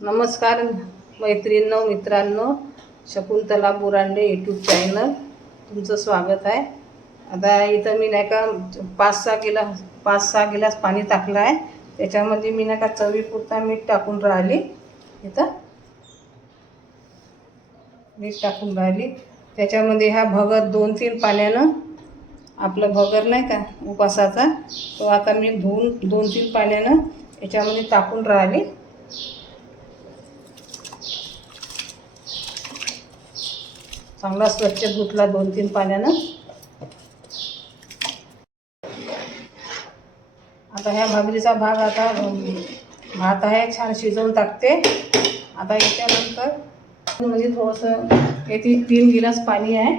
नमस्कार मैत्रिणींनो मित्रांनो शकुंतला बुरांडे यूट्यूब चॅनल तुमचं स्वागत आहे. आता इथं मी नाही का पाच सहा गिलास पाच सहा गिलास पाणी टाकलं आहे. त्याच्यामध्ये मी नाही का चवीपुरता मीठ टाकून राहिली. इथं मीठ टाकून राहिली. त्याच्यामध्ये हा भगर दोन तीन पाण्यानं आपलं भगर नाही का उपासाचा तो आता मी धुवून दोन तीन पाण्यानं याच्यामध्ये टाकून राहिली. चांगला स्वच्छ धुतला दोन तीन पाण्यानं. आता ह्या भाकरीचा भाग आता भात आहे छान शिजवून टाकते. आता याच्यानंतर म्हणजे थोडंसं येथे तीन गिलास पाणी आहे.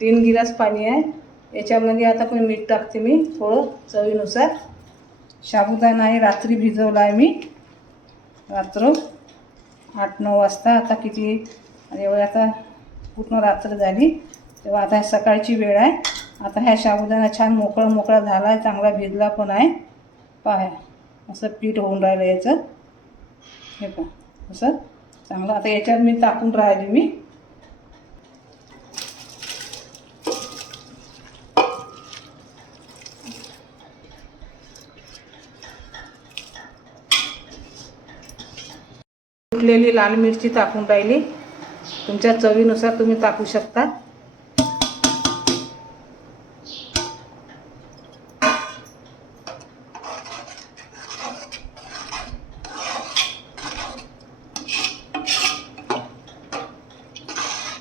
तीन गिलास पाणी आहे. याच्यामध्ये आता पण मीठ टाकते मी थोडं चवीनुसार. साबुदाणा आहे रात्री भिजवला आहे मी. रात्र. आठ नऊ वाजता आता किती? एवढं आता पूर्ण रात्र झाली. तेव्हा आता सकाळची वेळ आहे. आता ह्या शाबुदाना छान मोकळा मोकळा झाला आहे चांगला भिजला पण आहे. पहा असं पीठ होऊन राहिलं याचं. हे पहा असं चांगलं. आता याच्यात मी टाकून राहिली मी. कुटलेली लाल मिरची टाकून राहिली. तुमच्या चवीनुसार तुम्ही टाकू शकता.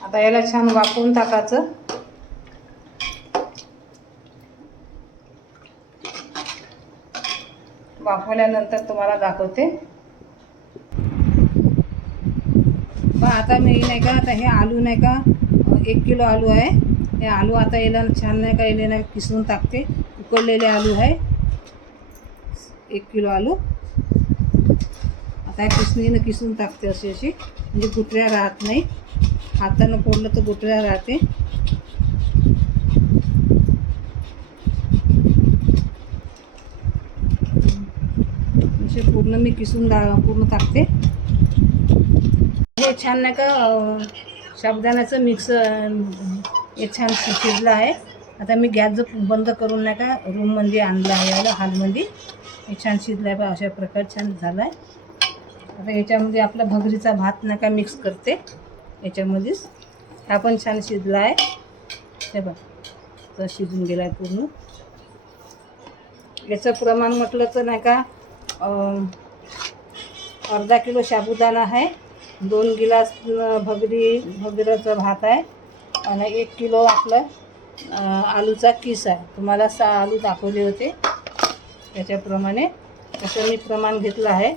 आता याला छान वाफवून टाकायचं. वाफवल्यानंतर तुम्हाला दाखवते. बा आता मी नाही का आता हे आलू नाही का एक किलो आलू आहे. हे आलू आता याला छान नाही का याला नाही किसून टाकते. उकडलेले आलू आहे. एक किलो आलू. आता किसणीनं किसून टाकते अशी अशी. म्हणजे गुटऱ्या राहत नाही. हातानं फोडलं तर गुटऱ्या राहते. असे पूर्ण मी किसून दा पूर्ण टाकते. हे छान नाही का साबुदाण्याचं मिक्स हे छान शिजलं आहे. आता मी गॅस जो बंद करून नाही का रूममध्ये आणलं आहे याला हॉलमध्ये. हे छान शिजलं आहे बा अशा प्रकारे छान झालं आहे आता याच्यामध्ये आपला भगरीचा भात नाही का मिक्स करते. याच्यामध्येच हा पण छान शिजला आहे. हे बघ तर शिजून गेला आहे पूर्ण. याचं प्रमाण म्हटलं तर नाही का अर्धा किलो साबुदाणा आहे. दोन गिलास भगरी भगरीचा भात आहे. आणि एक किलो आपलं आलूचा किस आहे. तुम्हाला सा आलू दाखवले होते. त्याच्याप्रमाणे तसं मी प्रमाण घेतलं आहे.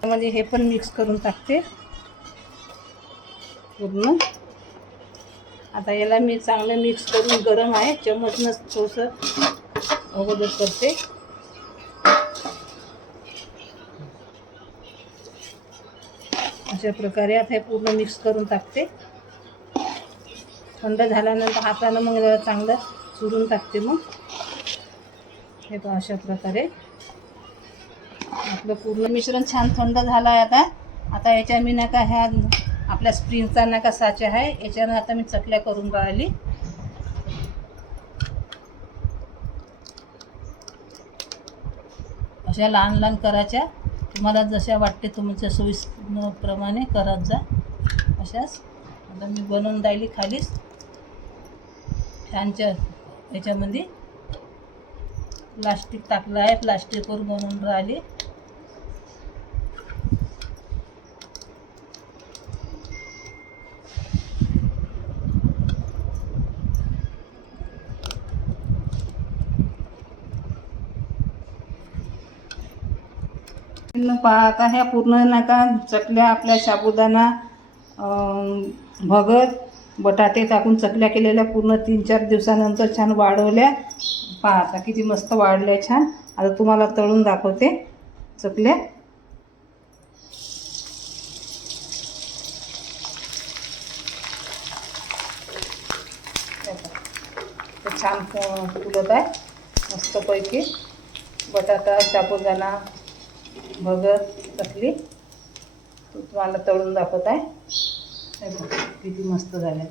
त्यामध्ये हे पण मिक्स करून टाकते. पूर्ण. आता याला मी चांगलं मिक्स करून गरम आहे. चमचनं थोडंसं अगोदर करते. अशा प्रकारे आता हे पूर्ण मिक्स करून टाकते. थंड झाल्यानंतर हातानं मग जरा चांगलं चुरून टाकते मग. हे पण अशा प्रकारे. आपलं पूर्ण मिश्रण छान थंड झालं आहे आता. आता याच्या मी नाही का ह्या आपल्या स्प्रिंगचा नाही का साचा आहे याच्यानं आता मी चकल्या करून राहिली. अशा लहान लहान करायच्या तुम्हाला जशा वाटते तुमच्या सोयीप्रमाणे करत जा. अशाच. आता मी बनवून राहिली खालीच. फॅनच्या याच्यामध्ये. प्लास्टिक टाकलं आहे. प्लास्टिकवर बनवून राहिली. न पाहता ह्या पूर्ण नाका चकल्या आपल्या साबुदाणा भगत बटाटे टाकून चकल्या केलेल्या पूर्ण तीन चार दिवसानंतर छान वाढवल्या. पाहता किती मस्त वाढल्या छान. आता तुम्हाला तळून दाखवते चकल्या. छान फुलत आहे. मस्तपैकी बटाटा साबुदाणा बघत चकली तो तुम्हाला तळून दाखवत आहे. किती मस्त झाले.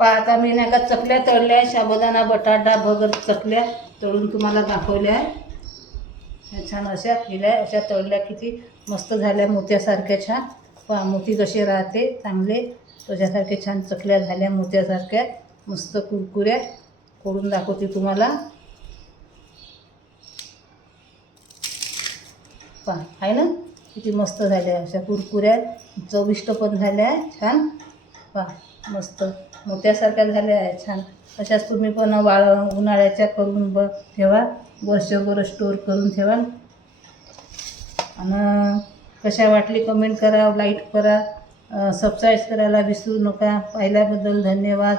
पाहता मी नाही का चकल्या तळल्या साबुदाणा बटाटा भगर चकल्या तळून तुम्हाला दाखवल्या. आहे छान अशा केल्या अशा तळल्या किती मस्त झाल्या मोत्यासारख्या छान. पा मोती कसे राहते चांगले. त्याच्यासारखे छान चकल्या झाल्या मोत्यासारख्या मस्त कुरकुऱ्या. करून दाखवते तुम्हाला. पहा आहे ना? किती मस्त झाल्या अशा कुरकुऱ्या. चविष्ट पण झाल्या छान. पहा मस्त. मोत्यासारख्या झाल्या आहे छान. अशाच तुम्ही पण वाळ उन्हाळ्याच्या करून ब ठेवा. वर्षभर स्टोर करून ठेवा. आणि कशा वाटली कमेंट करा लाईक करा. सबस्क्राईब करायला विसरू नका. पाहिल्याबद्दल धन्यवाद.